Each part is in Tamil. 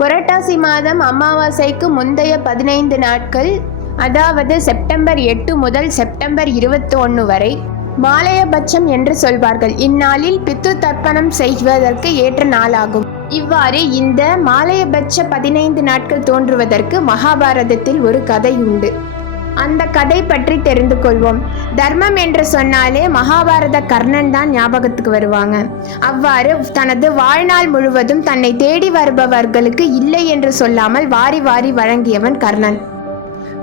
புரட்டாசி மாதம் அமாவாசைக்கு முந்தைய 15 நாட்கள், அதாவது செப்டம்பர் 8 முதல் செப்டம்பர் 21 வரை மாலயபட்சம் என்று சொல்வார்கள். இந்நாளில் பித்ரு தர்ப்பணம் செய்வதற்கு ஏற்ற நாளாகும். இவ்வாறு இந்த மாலயபட்ச 15 நாட்கள் தோன்றுவதற்கு மகாபாரதத்தில் ஒரு கதை உண்டு. அந்த கதை பற்றி தெரிந்து கொள்வோம். தர்மம் என்று சொன்னாலே மகாபாரத கர்ணன் தான் ஞாபகத்துக்கு வருவாங்க. அவ்வாறு தனது வாழ்நாள் முழுவதும் தன்னை தேடி வருபவர்களுக்கு இல்லை என்று சொல்லாமல் வாரி வாரி வழங்கியவன் கர்ணன்.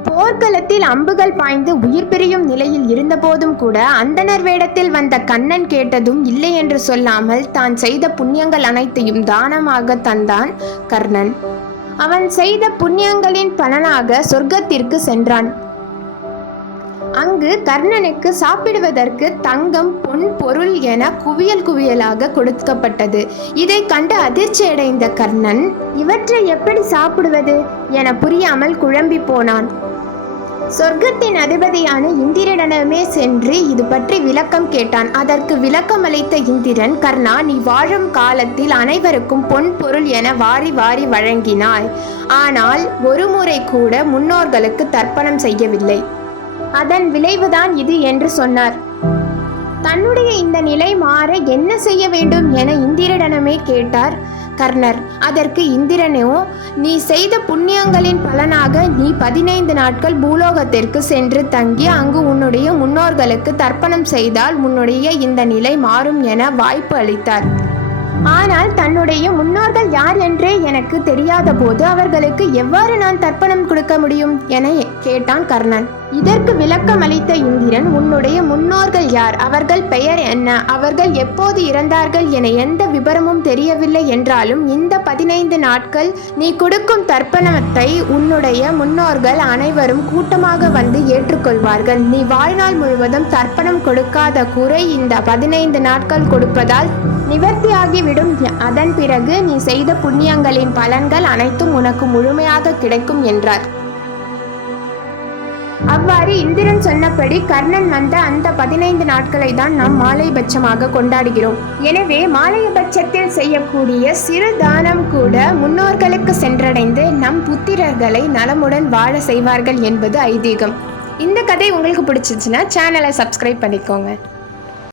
போர்க்களத்தில் அம்புகள் பாய்ந்து உயிர் பிரியும் நிலையில் இருந்தபோதும் கூட அந்தணர் வேடத்தில் வந்த கண்ணன் கேட்டதும் இல்லை என்று சொல்லாமல் தான் செய்த புண்ணியங்கள் அனைத்தையும் தானமாக தந்தான் கர்ணன். அவன் செய்த புண்ணியங்களின் பலனாக சொர்க்கத்திற்கு சென்றான். அங்கு கர்ணனுக்கு சாப்பிடுவதற்கு தங்கம், பொன், பொருள் என குவியல் குவியலாக கொடுக்கப்பட்டது. இதை கண்டு அதிர்ச்சியடைந்த கர்ணன் இவற்றை எப்படி சாப்பிடுவது என புரியாமல் குழம்பி போனான். சொர்க்கத்தின் அதிபதியான இந்திரனிடமே சென்று இது பற்றி விளக்கம் கேட்டான். அதற்கு விளக்கம் அளித்த இந்திரன், கர்ணா, நீ வாழும் காலத்தில் அனைவருக்கும் பொன் பொருள் என வாரி வாரி வழங்கினாய். ஆனால் ஒரு முறை கூட முன்னோர்களுக்கு தர்ப்பணம் செய்யவில்லை. அதன் விளைவுதான் இது என்று சொன்னார். தன்னுடைய இந்த நிலை மாற என்ன செய்ய வேண்டும் என இந்திரனிடமே கேட்டார் கர்ணர். அதற்கு இந்திரனோ, நீ செய்த புண்ணியங்களின் பலனாக நீ 15 நாட்கள் பூலோகத்திற்கு சென்று தங்கி அங்கு உன்னுடைய முன்னோர்களுக்கு தர்ப்பணம் செய்தால் உன்னுடைய இந்த நிலை மாறும் என வாய்ப்பு அளித்தார். ஆனால் தன்னுடைய முன்னோர்கள் யார் என்றே எனக்கு தெரியாத போது அவர்களுக்கு எவ்வாறு நான் தர்ப்பணம் கொடுக்க முடியும் என கேட்டான் கர்ணன். இதற்கு விளக்கம் அளித்த இந்திரன், உன்னுடைய முன்னோர்கள் யார், அவர்கள் பெயர் என்ன, அவர்கள் எப்போது இறந்தார்கள் என எந்த விபரமும் தெரியவில்லை என்றாலும் இந்த 15 நாட்கள் நீ கொடுக்கும் தர்ப்பணத்தை உன்னுடைய முன்னோர்கள் அனைவரும் கூட்டமாக வந்து ஏற்றுக்கொள்வார்கள். நீ வாழ்நாள் முழுவதும் தர்ப்பணம் கொடுக்காத குறை இந்த 15 நாட்கள் கொடுப்பதால் நிவர்த்தியாகிவிடும். அதன் பிறகு நீ செய்த புண்ணியங்களின் பலன்கள் அனைத்தும் உனக்கு முழுமையாக கிடைக்கும் என்றார். அவ்வாறு இந்திரன் சொன்னபடி கர்ணன் வந்த அந்த 15 நாட்களை தான் நாம் மாலைபட்சமாக கொண்டாடுகிறோம். எனவே மாலைபட்சத்தில் செய்யக்கூடிய சிறு தானம் கூட முன்னோர்களுக்கு சென்றடைந்து நம் புத்திரர்களை நலமுடன் வாழ செய்வார்கள் என்பது ஐதீகம். இந்த கதை உங்களுக்கு பிடிச்சிச்சுன்னா சேனலை சப்ஸ்கிரைப் பண்ணிக்கோங்க.